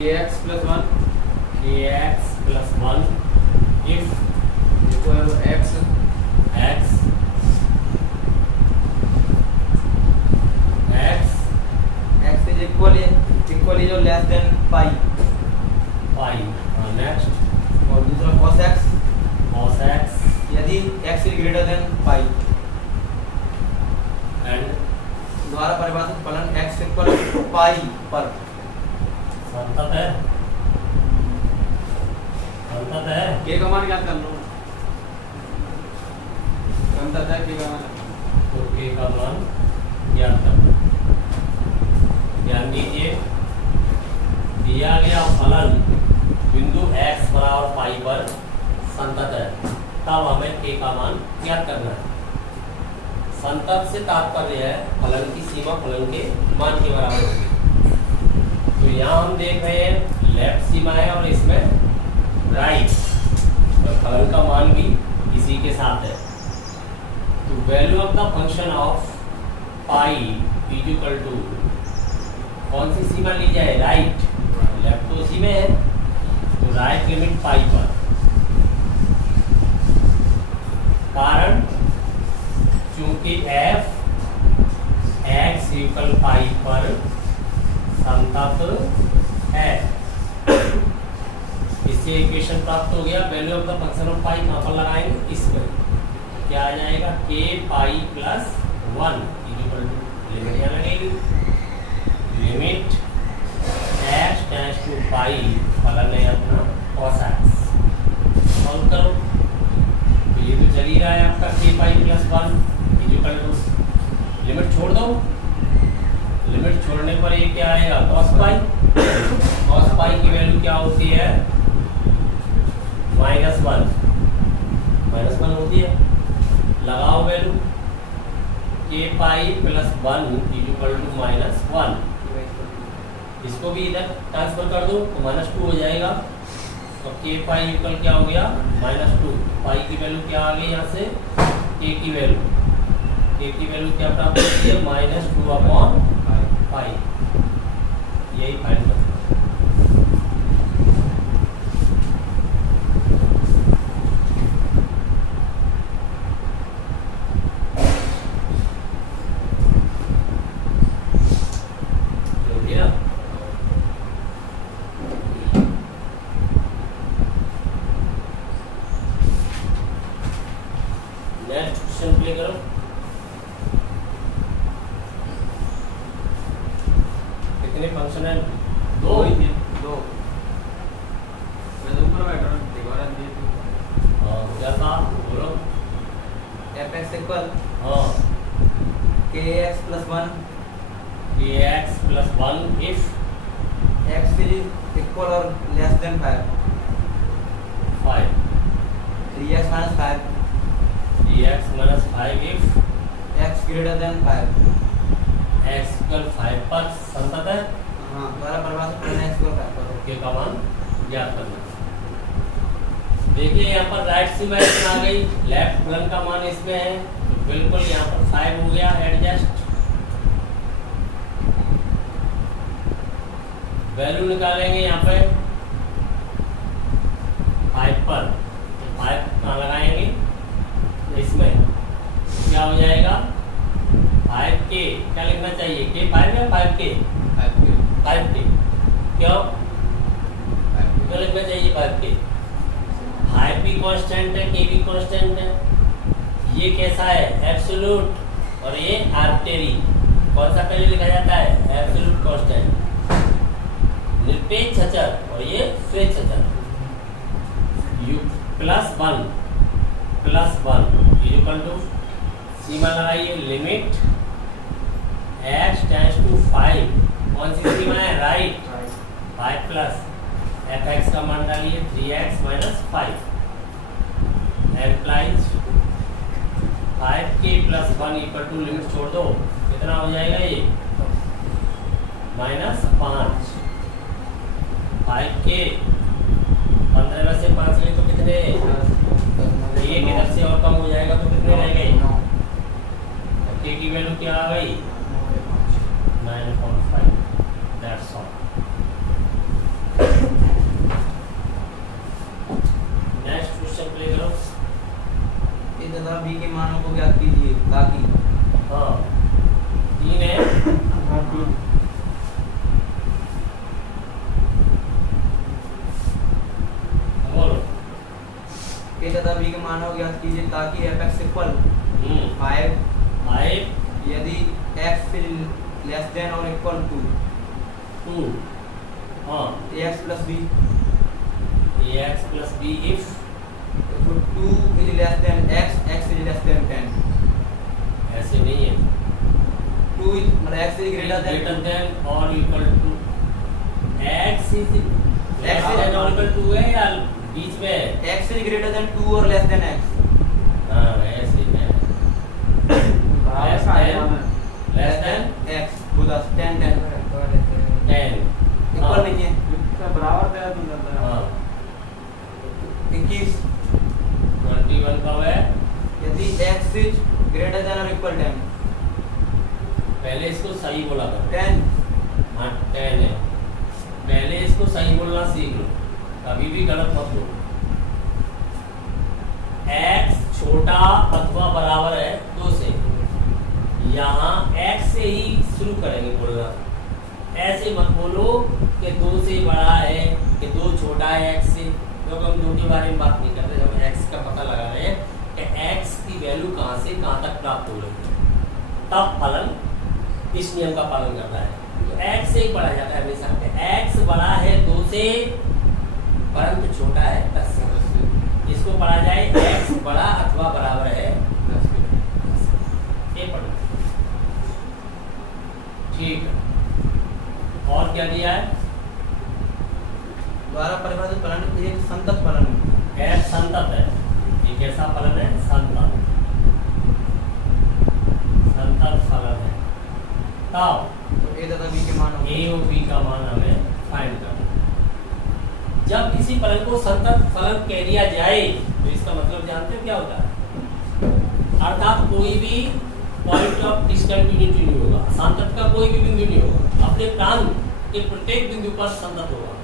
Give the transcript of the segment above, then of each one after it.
kx plus 1 if equal to x is equally जो less than pi next और दूसरा cos x यदि x is greater than pi and द्वारा परिभाषित फलन x equal to pi पर संतत है k का मान ज्ञात कर लो संतत है k का मान तो k का मान ज्ञात करना। ध्यान दीजिए, दिया गया फलन बिंदु x बराबर पाई पर संतत है, तब हमें k का मान ज्ञात करना है। संतत से तात्पर्य है फलन की सीमा फलन के मान के बराबर होगी। तो यहाँ हम देख रहे हैं लेफ्ट सीमा है और इसमें राइट, और फलन का मान भी इसी के साथ है। तो value of the function of pi is equal to, कौन सी सीमा ली जाए? राइट, लेफ्ट तो उसी में है, तो राइट लिमिट पाई पर। कारण चूंकि f x इक्वल पाई पर संतत है, इससे इक्वेशन प्राप्त हो गया। Value of the function of pi कहाँ पर लगाएंगे? इस पर। क्या आ जाएगा? k pi plus 1 equal to, limit यहाँ लगेगी, limit x tends to pi, फलन है अपना cos x। सॉल्व करो तो ये तो चल ही रहा है आपका k pi plus 1 equal to, limit छोड़ दो, लिमिट छोड़ने पर ये क्या आएगा? cos पाई की वैल्यू क्या होती है? -1 होती है। लगाओ value, k pi plus 1 equal to -1। इसको भी इधर ट्रांसफर कर दो तो -2 हो जाएगा। तो k पाई इक्वल क्या हो गया? -2। पाई की वैल्यू क्या आ गई यहाँ से? k की वैल्यू क्या प्राप्त होती है? -2/पाई। यही फाइंड करो। नेक्स्ट क्वेश्चन प्ले करो। कितने फंक्शन है? दो। मैं तो ऊपर बैठ रहा हूँ, देखो रन दिए थे। क्या था? बोलो। fx equal हाँ, kx plus 1 kx plus 1 if x is equal or less than 5 3x minus 5 dx minus 5 if x greater than 5 x equal 5 पर संतत है। हाँ द्वारा परिभाषित फलन x equal 5 पर k का मान ज्ञात करना। देखिए यहाँ पर राइट सीमा इसमें आ गई, लेफ्ट फलन का मान इसमें है, तो बिल्कुल यहाँ पर 5 हो गया एडजस्ट। वैल्यू निकालेंगे यहाँ पे 5 पर, 5 कहाँ लगाएंगे? इसमें क्या हो जाएगा? 5k, क्या लिखना चाहिए? k 5 या 5k? 5k। क्यों लिखना चाहिए 5k? 5 भी कांस्टेंट है, k भी कांस्टेंट है। ये कैसा है? एब्सोल्यूट, और ये आर्बिट्रेरी। कौन सा पहले लिखा जाता है? एब्सोल्यूट कांस्टेंट, निरपेक्ष अचर, और ये स्वेच्छ अचर। u +1 इक्वल टू, सीमा लगाइए, लिमिट x टेंड्स टू 5। कौन सी सीमा है? राइट, 5 प्लस fx का मान डालिए 3x minus 5 implies 5k plus 1 equal to, limit छोड़ दो, कितना हो जाएगा ये? -5। 5k 15 में से 5 ले तो कितने? ये किधर से और कम हो जाएगा तो कितने रह गए? k की वैल्यू क्या आ गई? 9.5। That's all. ए तथा बी के मान ज्ञात कीजिए ताकि fx इक्वल 5 यदि x लेस देन और इक्वल टू 2 हाँ ax plus b if 2 is less than x is less than 10 ऐसे नहीं है 2 is मतलब x is greater than और इक्वल टू x is और इक्वल टू है या बीच में है? x is greater than 2 और less than x हाँ ऐसे है less than x बोला 10 इक्वल नहीं है हाँ 21 21 कब है? यदि x is greater than or equal 10 पहले इसको सही बोला करो 10 हाँ 10 है पहले इसको सही बोलना सीख लो कभी भी गलत मत लो x छोटा अथवा बराबर है 2 से यहाँ x से ही शुरू करेंगे बोलना ऐसे मत बोलो कि 2 से बड़ा है कि 2 छोटा है x से क्योंकि हम 2 के बारे में बात नहीं कर रहे हम x का पता लगा रहे हैं कि x की वैल्यू कहाँ से कहाँ तक प्राप्त हो रही है तब फलन इस नियम का पालन करता है तो x से ही बढ़ा जाता है हमेशा x बड़ा है 2 से परंतु छोटा है 10 से इसको पढ़ा जाए x बड़ा अथवा बराबर है 10 से ये पढ़ो ठीक है और क्या दिया है द्वारा परिभाषित फलन एक संतत फलन है f संतत है ये कैसा फलन है संतत फलन है तब तो a तथा b के मान a और b का मान हमें फाइंड करना है जब किसी फलन को संतत फलन कह दिया जाए तो इसका मतलब जानते हो क्या होता है अर्थात कोई भी पॉइंट ऑफ डिसकंटिन्यूटी नहीं होगा संतत का कोई भी बिंदु नहीं होगा अपने प्रांत के प्रत्येक बिंदु पर संतत होगा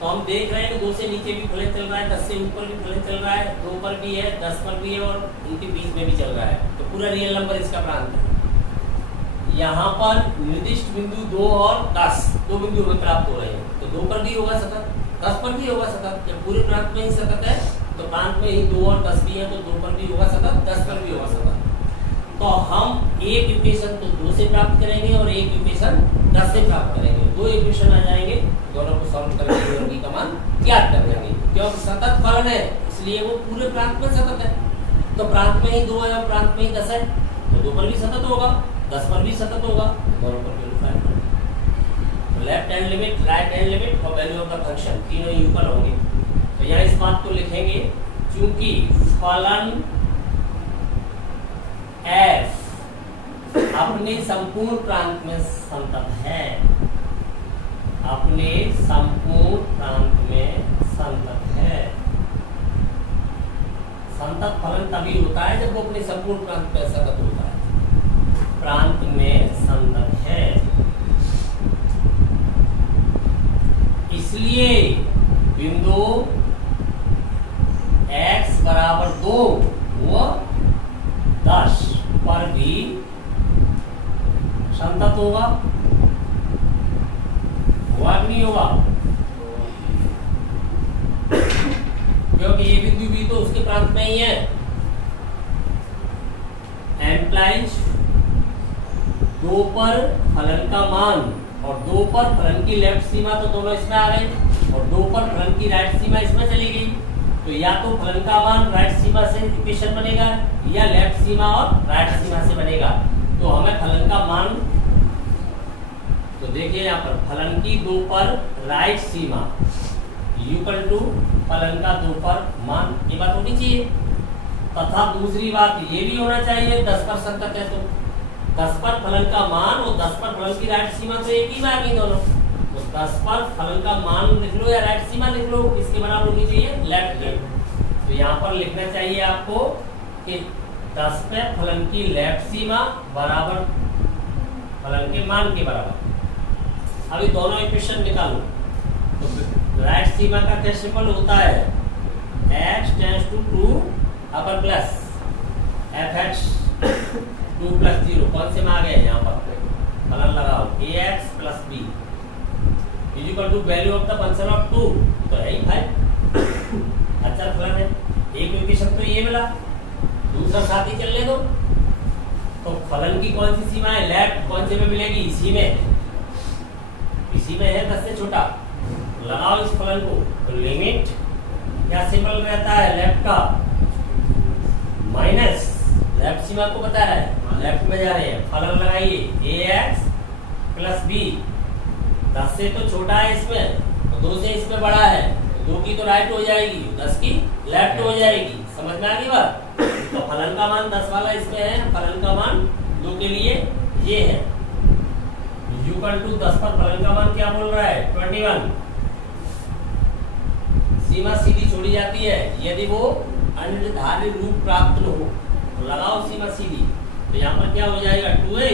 तो हम देख रहे हैं कि 2 से नीचे भी फलन चल रहा है 10 से ऊपर भी फलन चल रहा है 2 पर भी है 10 पर भी है और उनके बीच में भी चल रहा है तो पूरा रियल नंबर इसका प्रांत है यहाँ पर निर्दिष्ट बिंदु 2 और 10 दो बिंदु हमें प्राप्त हो रहे हैं तो 2 पर भी होगा सतत 10 पर भी होगा सतत जब पूरे प्रांत में ही सतत है तो प्रांत में ही 2 और 10 भी है तो 2 पर भी होगा सतत 10 पर भी होगा सतत तो हम एक इक्वेशन तो 2 से प्राप्त करेंगे और एक इक्वेशन 10 से प्राप्त करेंगे दो इक्वेशन आ जाएंगे दोनों को सॉल्व करके दोनों की का मान ज्ञात कर देंगे क्योंकि सतत फलन है इसलिए वो पूरे प्रांत में सतत है तो प्रांत में ही 2 है और प्रांत में ही 10 है तो 2 पर भी सतत होगा 10 पर भी सतत होगा दोनों पर वैल्यू फाइंड करेंगे left hand limit right hand limit और वैल्यू ऑफ द फंक्शन तीनों इक्वल होंगे तो यहाँ इस बात को लिखेंगे क्योंकि फलन f अपने संपूर्ण प्रांत में संतत है अपने संपूर्ण प्रांत में संतत है संतत फलन तभी होता है जब वो अपने संपूर्ण प्रांत में सतत होता है प्रांत में संतत है इसलिए बिंदु x बराबर 2 व 10 पर भी संतत होगा नहीं होगा क्योंकि ये बिंदु भी तो उसके प्रांत में ही है एम्प्लाइज 2 पर फलन का मान और 2 पर फलन की लेफ्ट सीमा तो दोनों इसमें आ गए और 2 पर फलन की राइट सीमा इसमें चली गई तो या तो फलन का मान राइट सीमा से इक्वेशन बनेगा या लेफ्ट सीमा और राइट सीमा से बनेगा तो हमें फलन का मान तो देखिए यहाँ पर फलन की 2 पर राइट सीमा इक्वल टू फलन का 2 पर मान ये बात होनी चाहिए तथा दूसरी बात ये भी होना चाहिए 10 पर संतत है तो 10 पर फलन का मान और 10 पर फलन की राइट सीमा तो एक ही बार की दोनों तो 10 पर फलन का मान लिख लो या राइट सीमा लिख लो किसके बराबर होनी चाहिए लेफ्ट के तो यहाँ पर लिखना चाहिए आपको कि 10 पे फलन की लेफ्ट सीमा बराबर फलन के मान के बराबर अभी दोनों इक्वेशन निकालो तो राइट सीमा का क्या सिंबल होता है x tends to 2 upper plus fx 2 plus 0 कौन से में आ गए यहाँ पर फलन लगाओ ax plus b is equal to value of the function of 2 तो है ही 5 अच्छा अचर फलन है। एक इक्वेशन तो ये मिला, दूसरा साथ ही चलने दो। तो फलन की कौन सी सीमा है, लेफ्ट कौन से में मिलेगी, इसी में, इसी में है 10 से छोटा। लगाओ इस फलन को, तो लिमिट क्या सिंबल रहता है लेफ्ट का, माइनस, लेफ्ट सीमा को पता है, लेफ्ट में जा रहे हैं, फलन लगाइए ax प्लस b, 10 से तो छोटा है इसमें, तो 2 से इसमें बड़ा है, 2 की तो राइट हो जाएगी, 10 की लेफ्ट हो जाएगी। समझ में आ गई बात? तो फलन का मान 10 वाला इसमें है, फलन का मान 2 के लिए ये है, इक्वल टू 10 पर फलन का मान क्या बोल रहा है 21। सीमा सीधी छोड़ी जाती है यदि वो अनिर्धारित रूप प्राप्त न हो, तो लगाओ सीमा सीधी, तो यहाँ पर क्या हो जाएगा 2a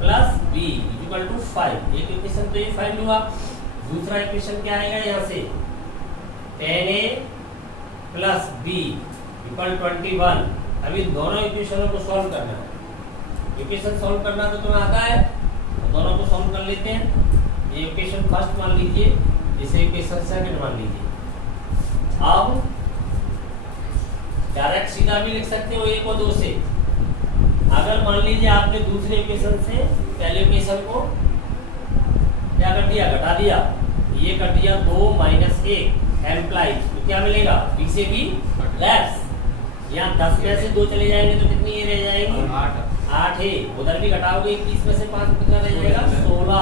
plus b equal to 5। एक इक्वेशन तो ये फाइंड हुआ, दूसरा इक्वेशन क्या आएगा यहाँ से 10a प्लस b इक्वल 21। अभी दोनों इक्वेशनों को सॉल्व करना है, इक्वेशन सॉल्व करना तो तुम्हें आता है, तो दोनों को सॉल्व कर लेते हैं। ये इक्वेशन फर्स्ट मान लीजिए, इसे इक्वेशन सेकंड मान लीजिए। अब डायरेक्ट सीधा भी लिख सकते हो 1 और 2 से। अगर मान लीजिए आपने दूसरे इक्वेशन से पहले इक्वेशन को क्या कर दिया, घटा दिया, ये कर दिया 2 माइनस 1 एम्प्लाइज, तो क्या मिलेगा, b से b लेस, यहाँ 10 में से 2 चले जाएंगे तो कितनी ये रह जाएगी 8 है, उधर भी घटाओगे 21 में से 5 कितना रह जाएगा 16।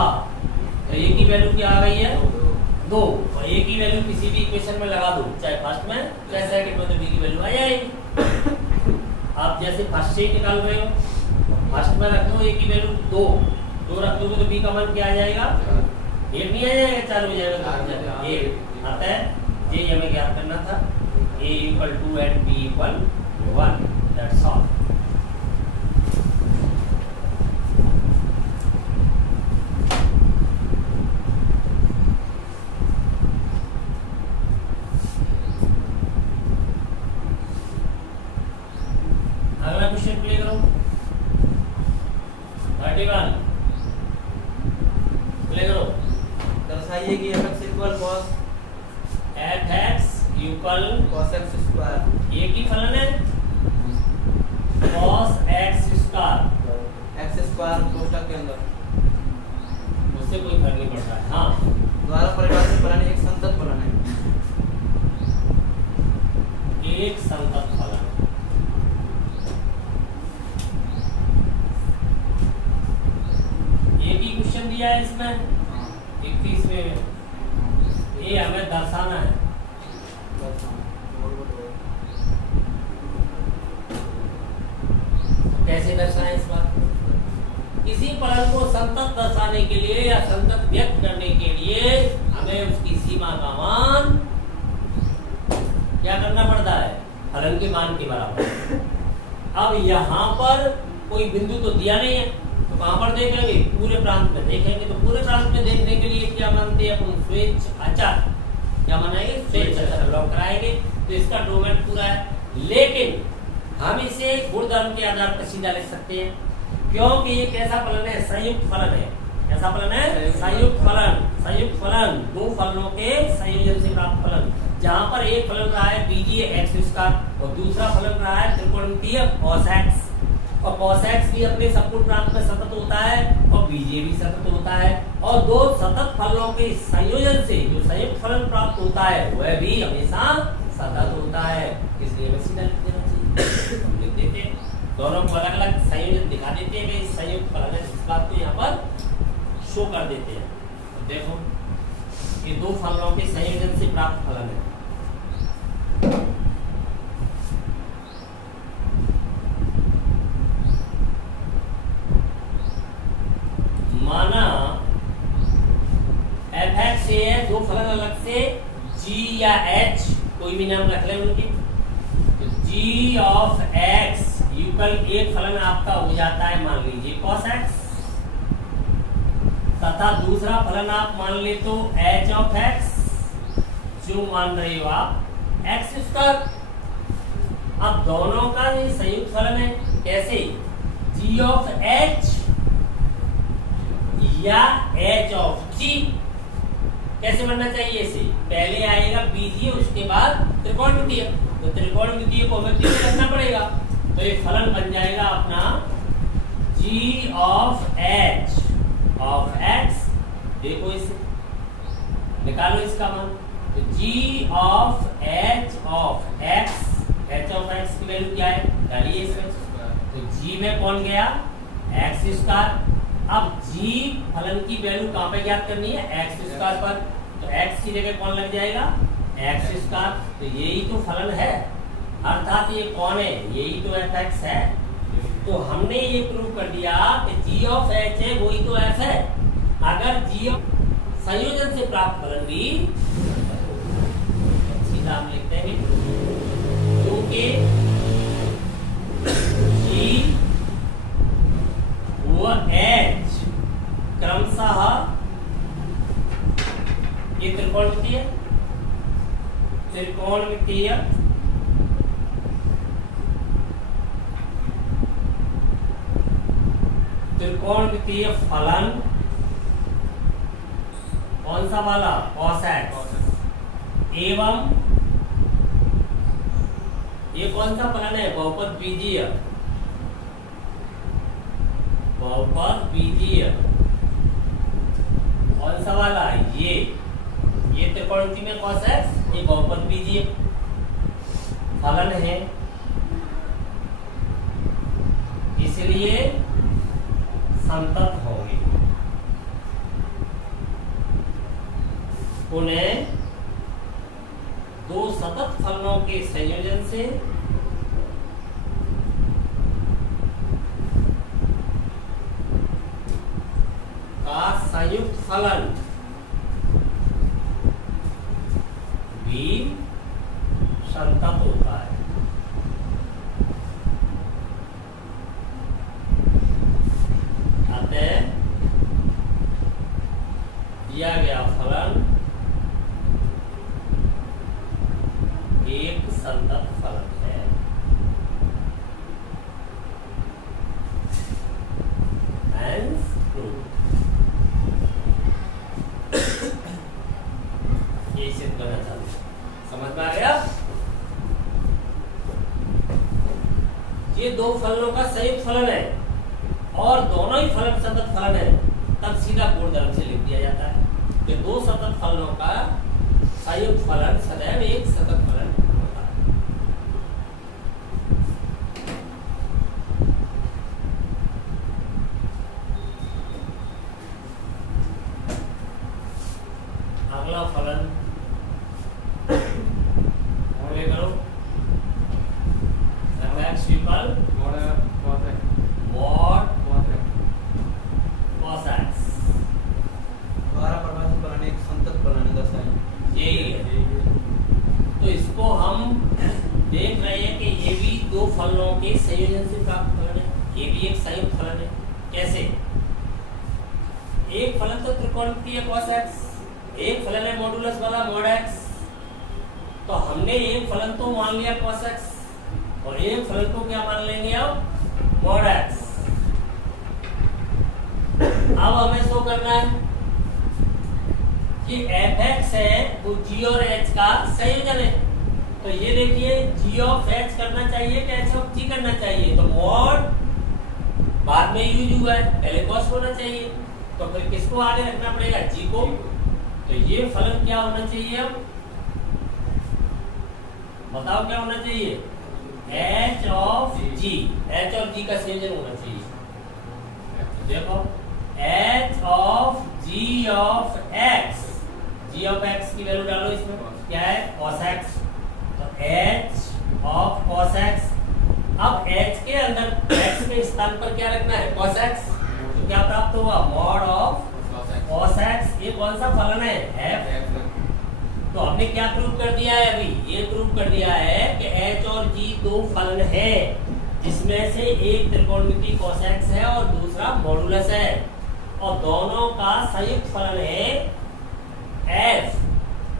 तो a की वैल्यू क्या आ गई है 2, और a की वैल्यू किसी भी इक्वेशन में लगा दो, चाहे फर्स्ट में चाहे सेकंड में, तो b की वैल्यू आ जाएगी। आप जैसे फर्स्ट से ही निकाल रहे हो, फर्स्ट में रख दो a की वैल्यू 2 रख दोगे तो b का मान क्या आ जाएगा 8 नहीं आ जाएगा, 4 हो जाएगा, 8 आता है। ये हमें ज्ञात करना था, a equal 2 and b equal 1, that's all. अगला क्वेश्चन प्ले करो 31 प्ले करो। दर्शाइए कि fx equal cos fx equal cos x square, ये की फलन है cos x square, x square कोष्ठक के अंदर उससे कोई फर्क नहीं पड़ता है। हाँ, द्वारा परिभाषित फलन एक संतत फलन है, एक संतत फलन। एक ही क्वेश्चन दिया है इसमें 21वें में, ये हमें दर्शाना है। कैसे दर्शाएं इस बात को? किसी फलन को संतत दर्शाने के लिए या संतत व्यक्त करने के लिए हमें उसकी सीमा का मान क्या करना पड़ता है, फलन के मान के बराबर। अब यहाँ पर कोई बिंदु तो दिया नहीं है, तो कहाँ पर देखेंगे, पूरे प्रांत में देखेंगे। तो पूरे प्रांत में देखने के लिए क्या मानते हैं अपन, स्वेच्छ अचर, क्या मानेंगे, स्वेच्छ अचर लॉक कराएंगे, तो इसका डोमेन पूरा है। लेकिन हम इसे गुणधर्म के आधार पर सीधा लिख सकते हैं, क्योंकि ये कैसा फलन है, संयुक्त फलन है। कैसा फलन है, संयुक्त फलन। संयुक्त फलन दो फलनों के संयोजन से प्राप्त फलन, जहाँ पर एक फलन रहा है बीजीय एक्स स्क्वायर और दूसरा फलन रहा है त्रिकोणमितीय cos x, और cos x भी अपने संपूर्ण प्रांत में सतत होता है और बीजीय भी सतत होता है, और दो सतत फलनों के संयोजन से जो संयुक्त फलन प्राप्त होता है वह भी हमेशा सतत होता है। इसलिए हमें सीधा लिख देना चाहिए, हम लिख देते हैं, दोनों को अलग अलग संयोजन दिखा देते हैं कि इस संयुक्त फलन है, इस बात को यहाँ पर शो कर देते हैं। तो देखो ये दो फलनों के संयोजन से प्राप्त फलन है। माना fx से है, दो फलन अलग से g या h कोई भी नाम रख ले उनके, तो g ऑफ x इक्वल एक फलन आपका हो जाता है मान लीजिए cos x, तथा दूसरा फलन आप मान ले तो h ऑफ x, जो मान रहे हो आप x स्क्वायर। अब दोनों का ये संयुक्त फलन है, कैसे, g ऑफ h या h ऑफ g, कैसे बनना चाहिए इसे? पहले आएगा बीजीय, उसके बाद त्रिकोणमितीय। तो त्रिकोणमितीय को हमें किससे रखना पड़ेगा? तो ये फलन बन जाएगा अपना g of h of x। देखो इसे निकालो इसका मान। तो g of h of x, h of x की वैल्यू क्या है? डालिए इसमें। तो g में कौन गया? x square. अब g फलन की वैल्यू कहाँ पे ज्ञात करनी है? x स्क्वायर पर। तो x की जगह कौन लग जाएगा? x square. तो यही तो फलन है, अर्थात ये कौन है? यही तो fx है। तो हमने ये प्रूव कर दिया कि g ऑफ h है वही तो f है। अगर g संयोजन से प्राप्त फलन भी सीधा हम लिखते हैं क्योंकि g व h क्रमशः ये त्रिकोणमितीय त्रिकोणमितीय फलन कौन सा वाला? cos x। एवं ये कौन सा फलन है? बहुपद बीजीय। बहुपद बीजीय कौन सा वाला? ये त्रिकोणमिति में cos x, ये बहुपद बीजीय फलन है, इसलिए संतत होंगे। उन्हें दो सतत फलनों के संयोजन से का संयुक्त फलन भी संतत होता है। अतः दिया गया फलन एक संतत फलन है। Hence proved। ये सिद्ध करना चाहते हैं। समझ में आ गया? ये दो फलनों का संयुक्त फलन है और दोनों ही फलन सतत फलन है, तब सीधा गुणधर्म से लिख दिया जाता है कि दो सतत फलनों का संयुक्त फलन सदैव एक सतत फलन होता है। अगला फलन करो fx equal mod cos x। द्वारा परिभाषित फलन एक संतत फलन दर्शाएं। यही है। तो इसको हम देख रहे हैं कि ये भी दो फलनों के संयोजन से प्राप्त फलन है, ये भी एक संयुक्त फलन है। कैसे? एक फलन तो त्रिकोणमितीय cos x, एक फलन है मॉडुलस वाला mod x। तो हमने एक फलन तो मान लिया cos x और एक फलन को क्या मान लेंगे अब? mod x। अब हमें शो करना है कि fx है वो g और h का संयोजन है। तो ये देखिए g ऑफ h करना चाहिए कि h ऑफ g करना चाहिए? तो mod बाद में यूज हुआ है, पहले cos होना चाहिए। तो फिर किसको आगे रखना पड़ेगा? g को। तो ये फलन क्या होना चाहिए? अब बताओ क्या होना चाहिए? h ऑफ g, h और g का संयोजन होना चाहिए। देखो h of g of x, g of x की वैल्यू डालो इसमें, क्या है? cos x। तो h ऑफ cos x। अब h के अंदर x के स्थान पर क्या रखना है? cos x। तो क्या प्राप्त होगा? mod of cos x। ये कौन सा फलन है? f। तो हमने क्या प्रूव कर दिया है? अभी ये प्रूव कर दिया है कि h और g दो फलन है, जिसमें से एक त्रिकोणमिति cos x है और दूसरा मॉडुलस है, और दोनों का संयुक्त फलन है f।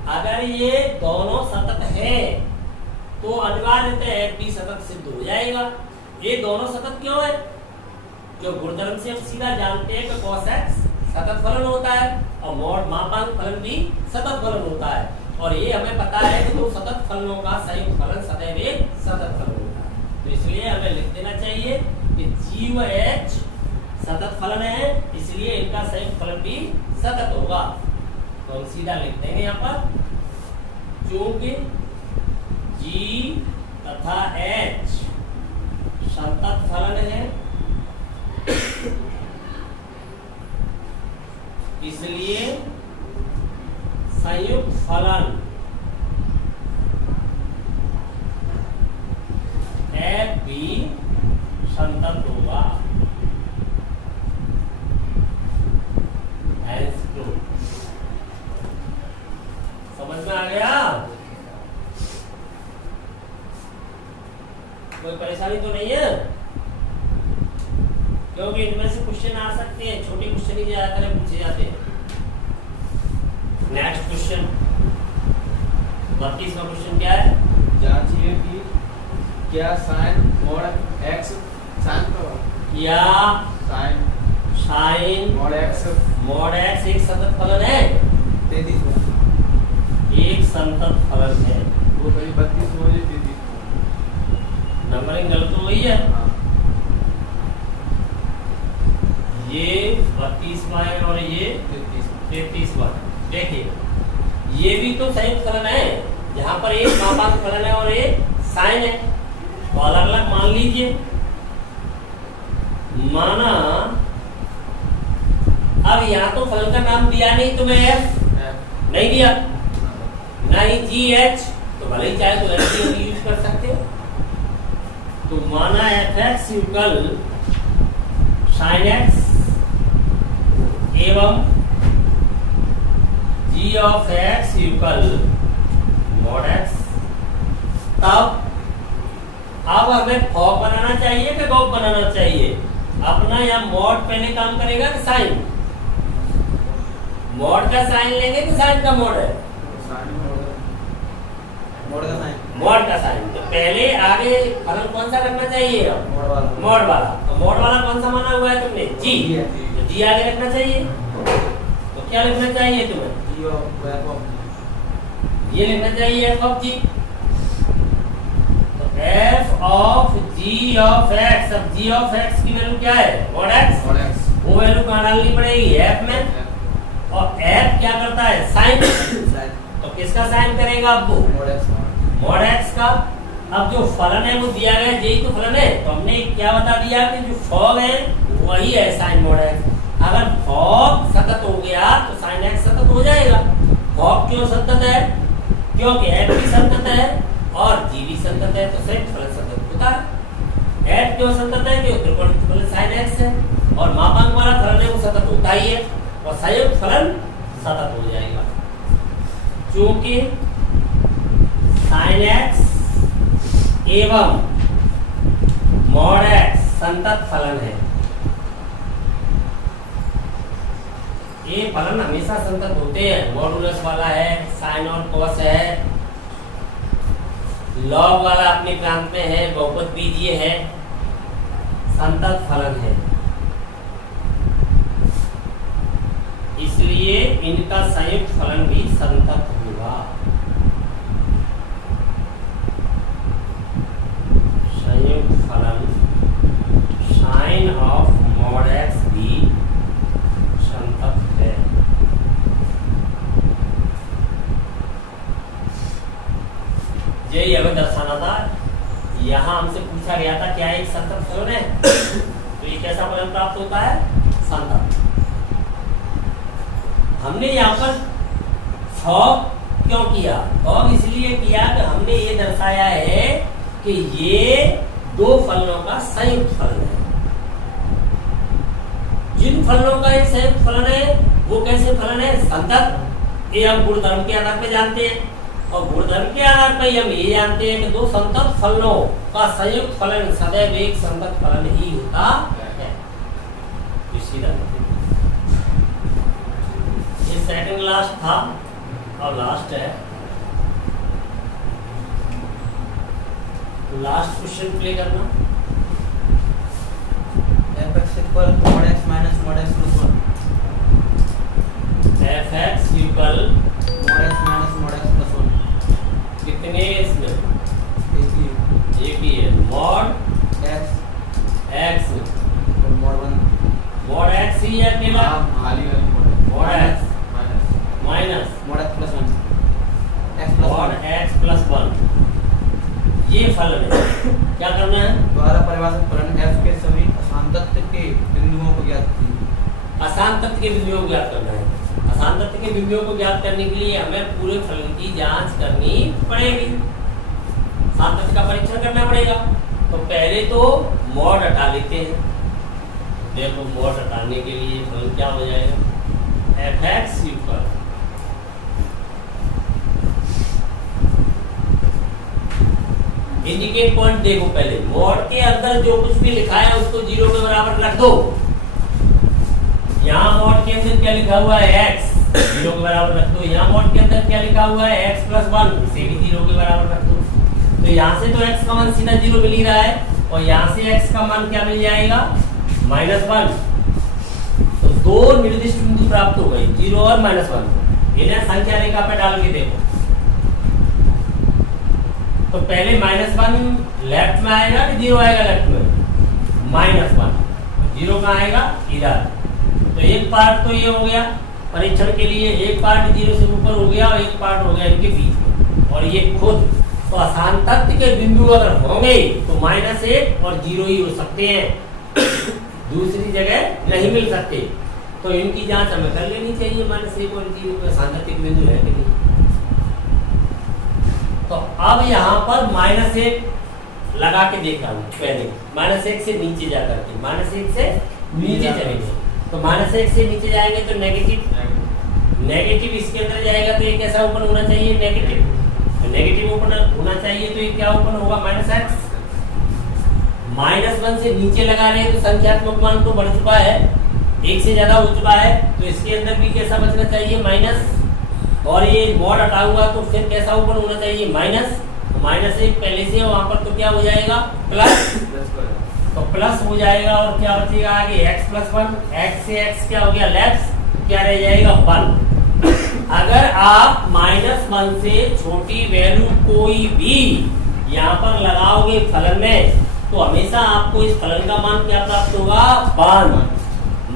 अगर ये दोनों सतत है तो अनिवार्यतः f भी सतत सिद्ध हो जाएगा। ये दोनों सतत क्यों है? जो गुणधर्म से हम सीधा जानते हैं कि cos x सतत फलन होता है। और मोड मापांक फलन भी सतत फलन होता है। और ये हमें पता है कि दो सतत फलनों का संयुक्त फलन सदैव एक सतत फलन होता है। तो इसलिए हमें लिख देना चाहिए कि G व H सतत फलन है, इसलिए इनका संयुक्त फलन भी सतत होगा। तो हम सीधा लिख देंगे यहाँ पर, चूंकि G तथा H सतत फलन है, इसलिए संयुक्त फलन F भी संतत होगा। समझ में आ गया? कोई परेशानी तो नहीं है? क्योंकि इनमें से क्वेश्चन आ सकते हैं, छोटे क्वेश्चन ही ज्यादातर पूछे जाते हैं। नेक्स्ट क्वेश्चन 32वां क्वेश्चन क्या है? जांचिए कि क्या साइन मोड एक्स क्या साइन मोड एक्स एक सतत फलन है? 33 एक संतत फलन है। वो कहीं 32 हो जाए 33 नंबरिंग गलत हो गई है। ये 32वां है और ये 33वां। देखिए ये भी तो संयुक्त फलन है, यहाँ पर एक मापांक फलन है और एक साइन है, तो अलग अलग मान लीजिए। माना अब यहाँ तो फलन का नाम दिया नहीं तुम्हें, एफ नहीं दिया, नहीं जी एच, तो भले ही चाहे तो एफ यूज कर सकते हो। तो माना f x equal sine x एवं g of x equal mod x. तब अब हमें फॉग बनाना चाहिए कि गॉग बनाना चाहिए? अपना या मॉड पहले काम करेगा कि साइन? मॉड का साइन लेंगे कि साइन का मॉड है? मॉड का साइन। तो पहले आगे फलन कौन सा रखना चाहिए? मॉड वाला। तो मॉड वाला कौन सा माना हुआ है तुमने? जी। तो जी आगे रखना चाहिए। तो क्या लिखना चाहिए तुम्हें? ये लिखना चाहिए एफ ऑफ जी। तो f of g of x. अब जी ऑफ एक्स की वैल्यू क्या है? Mod x. वो वैल्यू कहाँ डालनी पड़ेगी? एफ में। और एफ क्या करता है? साइन। तो किसका साइन करेगा? अब वो मॉड एक्स का। अब जो फलन है वो दिया गया, यही तो फलन है। तो हमने क्या बता दिया कि जो फॉग है वही है साइन मॉड एक्स। अगर फॉग सतत हो गया तो साइन एक्स सतत हो जाएगा। फॉग क्यों सतत है? क्योंकि एफ भी सतत है और जी भी सतत है, तो संयुक्त फलन सतत होता है। एफ क्यों सतत है? क्योंकि त्रिकोणमिति फलन साइन एक्स है और मापांक वाला फलन है वो सतत होता ही है, और संयुक्त फलन सतत हो जाएगा। चूंकि साइन एक्स एवं मॉड एक्स संतत फलन है। ये फलन हमेशा संतत होते हैं। मॉडुलस वाला है, साइन और कॉस है, लॉग वाला अपने प्रांत में है, बहुपद बीजीय है, संतत फलन है। इसलिए इनका संयुक्त फलन भी संतत होगा। संयुक्त फलन साइन ऑफ मॉड एक्स भी संतत है। यही हमें दर्शाना था। यहाँ हमसे पूछा गया था क्या एक संतत फलन है? तो ये कैसा फलन प्राप्त होता है? संतत। हमने यहाँ पर फॉग क्यों किया? फॉग इसलिए किया कि हमने ये दर्शाया है कि ये दो फलनों का संयुक्त फलन है। जिन फलनों का ये संयुक्त फलन है वो कैसे फलन है? संतत। ये हम गुणधर्म के आधार पर जानते हैं, और गुणधर्म के आधार पर हम ये जानते हैं कि दो संतत फलनों का संयुक्त फलन सदैव एक संतत फलन ही होता है। इसी तरह ये सेकंड लास्ट था और लास्ट है। लास्ट क्वेश्चन प्ले करना। f(x = mod x - mod x + 1) F x equal mod x minus mod x plus 1 कितने इसमें एक एक ही है मॉड x एक्स और mod 1 मॉड एक्स ही है अकेला खाली वाली mod x minus minus mod x plus 1 x plus mod 1 x plus 1 ये फलन है। क्या करना है? द्वारा परिभाषित फलन f के सभी असांतत्य के बिंदुओं को ज्ञात कीजिए। अशांत तत्व के बिंदुओं को ज्ञात करना है। अशांत तत्व के बिंदुओं को ज्ञात करने के लिए हमें पूरे फलन की जांच करनी पड़ेगी। अशांत तत्व का परीक्षण करना पड़ेगा। तो पहले तो मॉड हटा लेते हैं। देखो मॉड हटाने के लिए फलन क्या हो जाएगा? F x equal indicate point देखो पहले मॉड के अंदर जो कुछ भी लिखा है उसको 0 के बराबर रख दो। यहाँ मॉड के अंदर क्या लिखा हुआ है x 0 के बराबर रख दो। यहाँ मॉड के अंदर क्या लिखा हुआ है x प्लस 1 इसे भी 0 के बराबर रख दो। तो यहाँ से तो x का मान सीधा 0 मिल ही रहा है और यहाँ से x का मान क्या मिल जाएगा? -1। तो दो निर्दिष्ट बिंदु प्राप्त हो गए 0 और -1। इन्हें संख्या रेखा पे डाल के देखो। तो पहले -1 लेफ्ट में आएगा कि 0 आएगा लेफ्ट में? -1 0 कहाँ आएगा? इधर। तो एक पार्ट तो ये हो गया परीक्षण के लिए, एक पार्ट 0 से ऊपर हो गया और एक पार्ट हो गया इनके बीच में और ये खुद। तो अशांत तत्व के बिंदु अगर होंगे तो -1 और 0 ही हो सकते हैं, दूसरी जगह नहीं मिल सकते। तो इनकी जांच हमें कर लेनी चाहिए -1 और 0 के अशांत तत्व के बिंदु है कि नहीं। तो अब यहाँ पर -1 लगा के देख रहा हूँ पहले -1 से नीचे जा करके -1 से नीचे चलेंगे। तो -1 से नीचे जाएंगे तो नेगेटिव इसके अंदर जाएगा तो ये कैसा ओपन होना चाहिए? नेगेटिव। तो नेगेटिव ओपन होना चाहिए तो ये क्या ओपन होगा? -x। -1 से नीचे लगा रहे हैं तो संख्यात्मक मान तो बढ़ चुका है, 1 से ज्यादा हो चुका है। तो इसके अंदर भी कैसा बचना चाहिए? माइनस। और ये मॉड हटा हुआ तो फिर कैसा ओपन होना चाहिए? माइनस। तो -1 पहले से वहां पर तो क्या हो जाएगा? प्लस। तो प्लस हो जाएगा और क्या बचेगा आगे? x plus 1। x से x क्या हो गया? लेफ्ट। क्या रह जाएगा? 1। अगर आप -1 से छोटी वैल्यू कोई भी यहाँ पर लगाओगे फलन में तो हमेशा आपको इस फलन का मान क्या प्राप्त होगा? 1।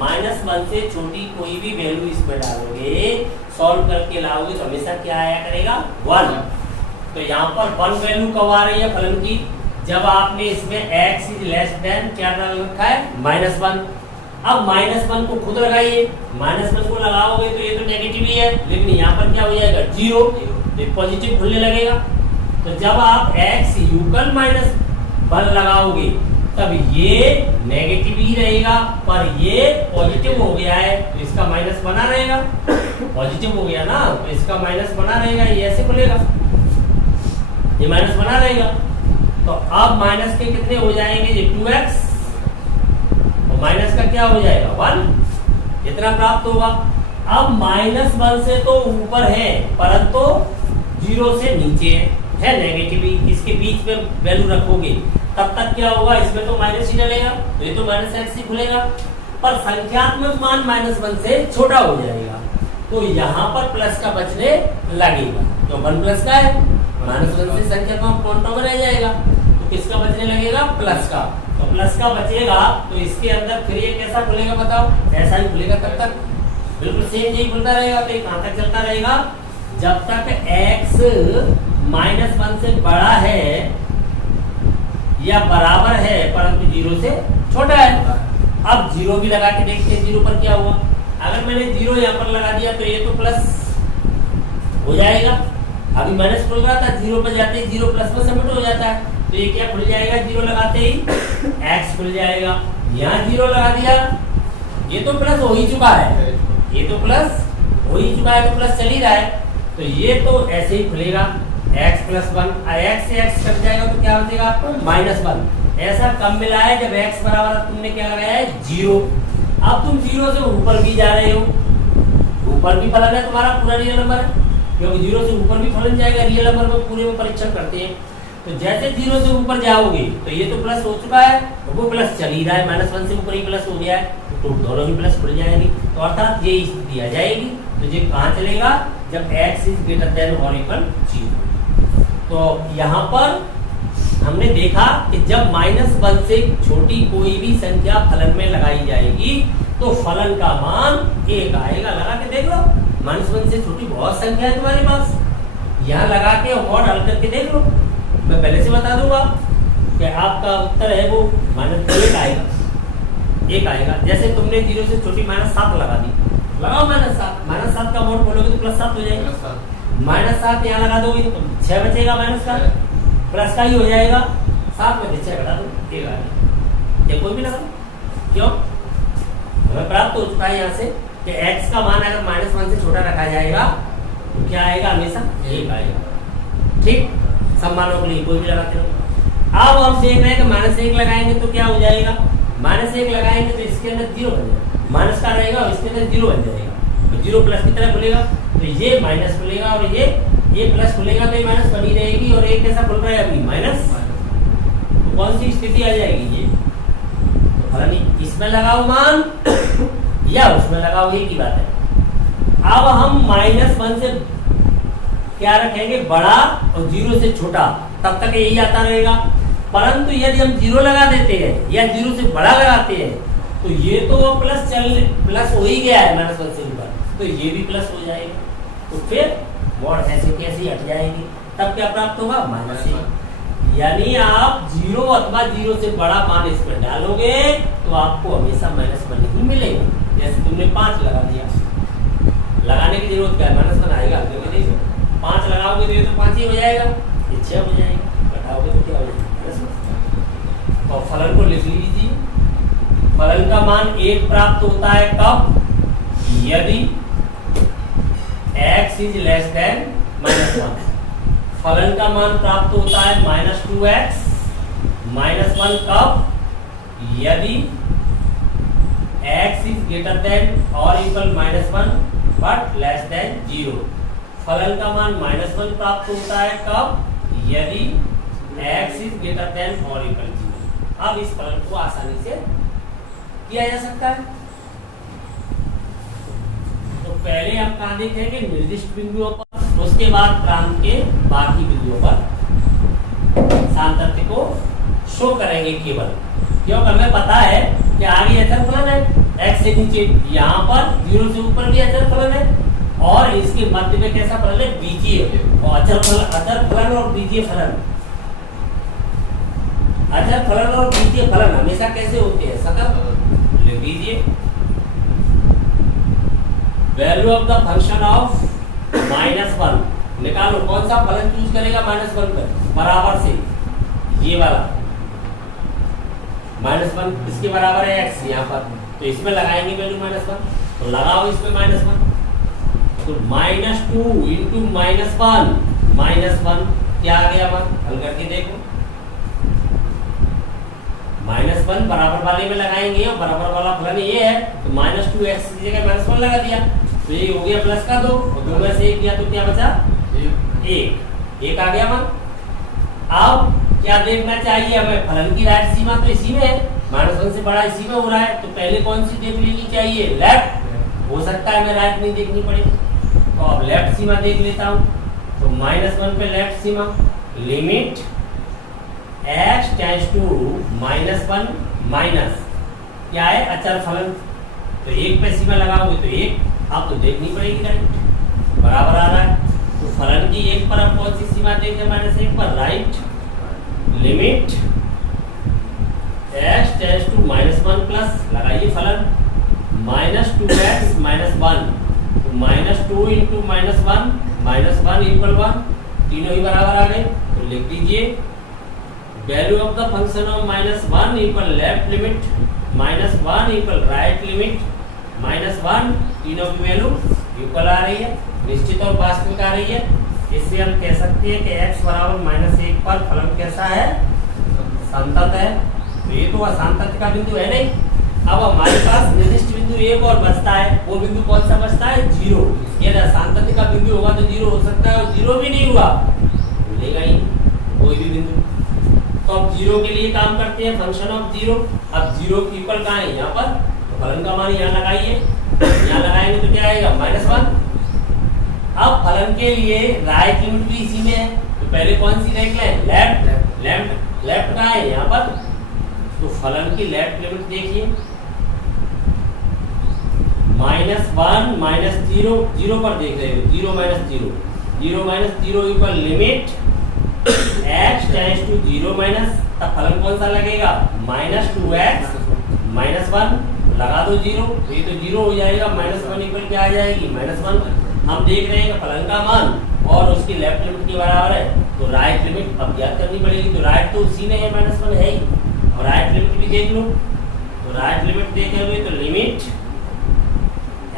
-1 से छोटी कोई भी वैल्यू इसमें डालोगे, सॉल्व करके लाओगे तो हमेशा क्या आया करेगा? 1। तो यहाँ पर 1 वैल्यू कब आ रही है फलन की? जब आपने इसमें x इज लेस देन क्या डाल रखा है? -1। अब -1 को खुद लगाइए। -1 को लगाओगे तो ये तो नेगेटिव ही है, लेकिन यहाँ पर क्या हो जाएगा? 0। तो पॉजिटिव खुलने लगेगा। तो जब आप x यूकल -1 लगाओगे तब ये नेगेटिव ही रहेगा, पर ये पॉजिटिव हो गया है तो इसका माइनस बना रहेगा। पॉजिटिव हो गया ना तो इसका माइनस बना रहेगा, ये ऐसे खुलेगा, ये माइनस बना रहेगा। तो अब माइनस के कितने हो जाएंगे? ये 2x और माइनस का क्या हो जाएगा? 1। इतना प्राप्त होगा। अब -1 से तो ऊपर है परंतु 0 से नीचे है नेगेटिव ही। इसके बीच में वैल्यू रखोगे तब तक क्या होगा? इसमें तो माइनस ही डलेगा तो ये तो -x ही खुलेगा, पर संख्यात्मक मान -1 से छोटा हो जाएगा तो यहाँ पर प्लस का बचने लगेगा। तो 1 प्लस का है, -1 से संख्यात्मक मान रह जाएगा तो किसका बचने लगेगा? प्लस का। तो प्लस का बचेगा तो इसके अंदर फिर ये कैसा खुलेगा बताओ? ऐसा ही खुलेगा तब तक, बिल्कुल सेम यही खुलता रहेगा। तो ये कहाँ तक चलता रहेगा? जब तक x -1 से बड़ा है या बराबर है परंतु 0 से छोटा है। अब 0 भी लगा के देखते हैं 0 पर क्या हुआ। अगर मैंने 0 यहाँ पर लगा दिया तो ये तो प्लस हो जाएगा। अभी माइनस खुल रहा था, 0 पर जाते ही 0 प्लस में सबमिट हो जाता है तो ये क्या खुल जाएगा? 0 लगाते ही x खुल जाएगा। यहाँ 0 लगा दिया, ये तो प्लस हो ही चुका है, ये तो प्लस हो ही चुका है तो प्लस चल ही रहा है तो ये तो ऐसे ही खुलेगा x प्लस 1। x से x कट जाएगा तो क्या बचेगा आपको? -1। ऐसा कब मिला है? जब x बराबर तुमने क्या लगाया है? 0। अब तुम 0 से ऊपर भी जा रहे हो, ऊपर भी फलन है तुम्हारा पूरा रियल नंबर है, क्योंकि 0 से ऊपर भी फलन जाएगा रियल नंबर में, पूरे में परीक्षण करते हैं। तो जैसे 0 से ऊपर जाओगे तो ये तो प्लस हो चुका है तो वो प्लस चल ही रहा है, -1 से ऊपर ही प्लस हो गया है तो दोनों ही प्लस खुल जाएंगे। तो अर्थात ये स्थिति आ जाएगी तो ये कहाँ चलेगा, जब x इज ग्रेटर देन और इक्वल 0। तो यहाँ पर हमने देखा कि जब -1 से छोटी कोई भी संख्या फलन में लगाई जाएगी तो फलन का मान 1 आएगा। लगा के देख लो, -1 से छोटी बहुत संख्या है तुम्हारे पास, यहाँ लगा के और हल करके देख लो। मैं पहले से बता दूंगा कि आपका उत्तर है वो -1 आएगा, 1 आएगा। जैसे तुमने 0 से छोटी -7 लगा दी, लगाओ -7 का मोड बोलोगे तो +7 हो जाएगा। -7 यहाँ लगा दोगे तो 6 बचेगा, माइनस का प्लस का ही हो जाएगा, 7 में 6 घटा दो 1 आ गया। ये कोई भी लगा, क्यों हमें प्राप्त हो चुका है यहाँ से कि x का मान अगर -1 से छोटा रखा जाएगा तो क्या आएगा, हमेशा 1 आएगा। ठीक, सब मानों के लिए कोई भी लगाते रहो। अब हम देख रहे हैं कि -1 लगाएंगे तो क्या हो जाएगा, -1 लगाएंगे तो इसके अंदर 0 बन जाएगा, माइनस का रहेगा और इसके अंदर 0 बन जाएगा। तो 0 प्लस की तरह खुलेगा तो ये माइनस खुलेगा और ये प्लस खुलेगा तो ये माइनस बनी रहेगी और एक कैसा खुल रहा है अभी माइनस। तो कौन सी स्थिति आ जाएगी, ये तो फलन इसमें लगाओ मान या उसमें लगाओ, एक ही बात है। अब हम -1 से क्या रखेंगे, बड़ा और 0 से छोटा, तब तक यही आता रहेगा। परंतु यदि हम 0 लगा देते हैं या 0 से बड़ा लगाते हैं तो ये तो प्लस हो ही गया है -1 से ऊपर, तो ये भी प्लस हो जाएगा। तो फिर मोड ऐसे कैसे हट जाएगी, तब क्या प्राप्त होगा, -1। यानी आप 0 अथवा 0 से बड़ा मान इसमें डालोगे तो आपको हमेशा -1 ही मिलेगा। जैसे तुमने 5 लगा दिया, लगाने की जरूरत क्या है, -1 आएगा, 5 लगाओगे तो ये तो 5 ही हो जाएगा, ये 6 हो जाएगा, घटाओगे तो क्या हो जाएगा। तो फलन को लिख लीजिए, फलन का मान 1 प्राप्त होता है कब, यदि x इज लेस देन -1। फलन का मान प्राप्त होता है -2x -1 कब, यदि x इज ग्रेटर देन और इक्वल -1 बट लेस देन 0। फलन का मान -1 प्राप्त होता है कब, यदि x इज ग्रेटर देन और इक्वल 0। अब इस फलन को आसानी से किया जा सकता है। तो पहले हम कहाँ देखेंगे, निर्दिष्ट बिंदुओं पर, उसके बाद प्रांत के बाकी बिंदुओं पर सामर्थ्य को शो करेंगे केवल, क्योंकि हमें पता है कि आगे अचर फलन है, x से नीचे यहाँ पर 0 से ऊपर भी अचर फलन है और इसके मध्य में कैसा फलन है, बीजीय। और अचर फलन और बीजीय फलन, अचर फलन और बीजीय फलन हमेशा कैसे होते हैं, सतत। लिख दीजिए, value of the function of -1 निकालो, कौन सा फलन चूज करेगा -1 पर, बराबर से ये वाला -1 इसके बराबर है x यहाँ पर, तो इसमें लगाएंगे वैल्यू -1, तो लगाओ इसमें -1, तो -2 इंटू -1 क्या आ गया, हल करके देखो, -1 बराबर वाले में लगाएंगे और बराबर वाला फलन ये है तो -2x की जगह -1 लगा दिया तो ये हो गया प्लस का 2 और 2 में से 1 दिया तो क्या बचा, 1 आ गया मान। अब क्या देखना चाहिए हमें, फलन की राइट सीमा तो इसी में है, -1 से बड़ा इसी में हो रहा है, तो पहले कौन सी देख लेनी चाहिए, लेफ्ट। हो सकता है मैं राइट नहीं देखनी पड़े, तो अब लेफ्ट सीमा देख लेता हूँ। तो -1 पे लेफ्ट सीमा, limit x tends to -1 minus क्या है, अचर फलन, तो 1 पे सीमा लगाओगे तो 1, आप तो देखनी पड़ेगी राइट, बराबर आ रहा है। तो फलन की 1 पर हम कौन सी सीमा देखें, -1 पर right, limit x tends to -1 plus लगाइए फलन -2x -1, तो -2 इंटू -1 -1 इक्वल 1, तीनों ही बराबर आ गए। तो लिख दीजिए, value of the function of -1 equal left limit -1 equal right limit -1, तीनों की वैल्यू इक्वल आ रही है, निश्चित और वास्तविक आ रही है। इससे हम कह सकते हैं कि x बराबर -1 पर फलन कैसा है, संतत है। तो ये तो असंतत का बिंदु है नहीं। अब हमारे पास निर्दिष्ट बिंदु एक और बचता है, वो बिंदु कौन सा बचता है, 0। यदि असंतत का बिंदु होगा तो 0 हो सकता है और 0 भी नहीं हुआ मिलेगा ही कोई भी बिंदु। तो अब 0 के लिए काम करते हैं, फंक्शन ऑफ 0। अब 0 की इक्वल कहाँ है, यहाँ पर, तो फलन का मान यहाँ लगाइए, यहाँ लगाएंगे तो क्या आएगा, -1 फलन के लिए राइट लिमिट भी इसी में है, तो पहले कौन सी देख लें? लेफ्ट। लेफ्ट कहाँ है? यहाँ पर। तो फलन की लेफ्ट लिमिट देखिए, -1 -0 0 पर देख रहे हो, 0 -0 0 -0 equal limit x tends to 0 minus, तब फलन कौन सा लगेगा? -2x -1 लगा दो 0, तो ये तो 0 हो जाएगा, -1 इक्वल क्या आ जाएगी? -1। हम देख रहे हैं कि फलन का मान और उसकी लेफ्ट लिमिट के बराबर है, तो राइट लिमिट अब ज्ञात करनी पड़ेगी। तो राइट तो उसी में है, -1 है ही, और राइट लिमिट भी देख लो। तो राइट लिमिट देखे हुए तो limit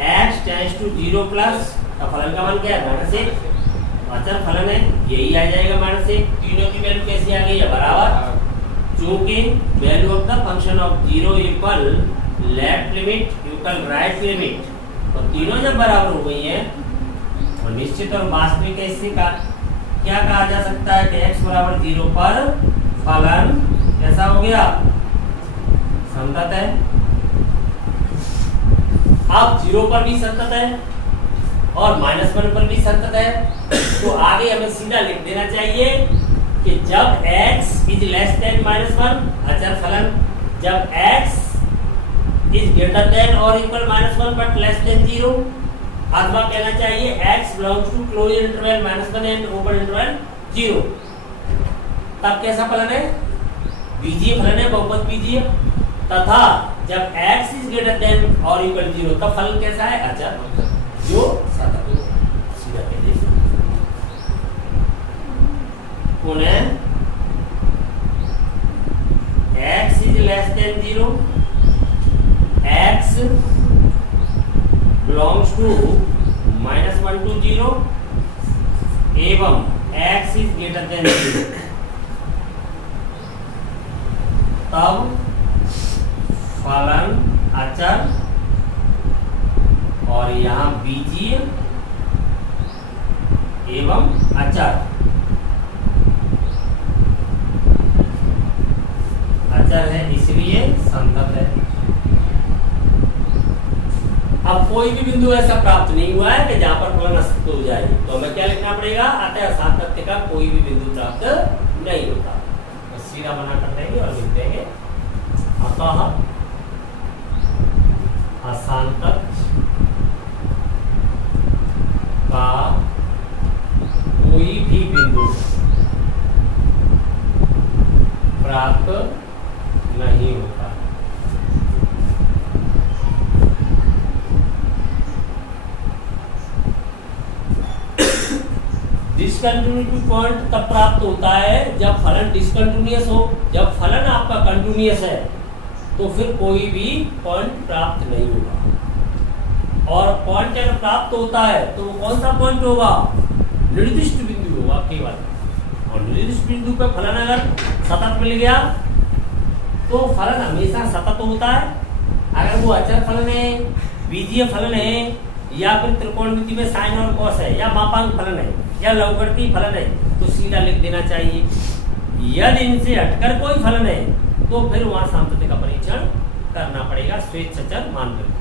x tends to 0 plus, अब फलन का मान क्या है? -1, अचर फलन है, यही आ जाएगा -1। तीनों की वैल्यू कैसी आ गई है? बराबर, चूंकि value of the function of 0 equal left limit equal right limit, तो तीनों जब बराबर हो गई हैं तो निश्चित और वास्तविक इससे का क्या कहा जा सकता है कि x बराबर 0 पर फलन कैसा हो गया? संतत है। अब 0 पर भी संतत है और -1 पर भी संतत है, तो आगे हमें सीधा लिख देना चाहिए कि जब x इज लेस देन -1, अचर फलन, जब x इज ग्रेटर देन और इक्वल -1 बट लेस देन 0, अथवा कहना चाहिए x belongs to close interval -1 and open interval 0, तब कैसा फलन है? बीजीय फलन है, बहुपद बीजीय। तथा जब x इज ग्रेटर देन और इक्वल 0, तब फलन कैसा है? अचर, जो सतत हो। सीधा कह दीजिए पुनः x is less than 0, x belongs to -1 to 0 एवं x is greater than 0, तब फलन अचर और यहाँ बीजीय एवं अचर, अचर है इसलिए संतत है। अब कोई भी बिंदु ऐसा प्राप्त नहीं हुआ है कि जहां पर फलन असत्य हो जाए, तो हमें क्या लिखना पड़ेगा? अतः असातत्य का कोई भी बिंदु प्राप्त नहीं होता। तो सीधा बना कर देंगे और लिख देंगे अतः असातत्य का कोई भी बिंदु प्राप्त नहीं होता। डिसकंटिन्यूटी पॉइंट तब प्राप्त होता है जब फलन डिसकंटिन्यूअस हो। जब फलन आपका कंटिन्यूअस है तो फिर कोई भी पॉइंट प्राप्त नहीं होगा। और पॉइंट अगर प्राप्त होता है तो वो कौन सा पॉइंट होगा? निर्दिष्ट बिंदु होगा केवल। और निर्दिष्ट बिंदु पे फलन अगर सतत मिल गया तो फलन हमेशा सतत होता है। अगर वो अचर फलन है, बीजीय फलन है, या फिर त्रिकोणमिति में साइन और कॉस है, या मापांक फलन है, या लघुगणकीय फलन है, तो सीधा लिख देना चाहिए। यदि इनसे हटकर कोई फलन है तो फिर वहां सामर्थ्य का परीक्षण करना पड़ेगा स्वेच्छाचार मान करके।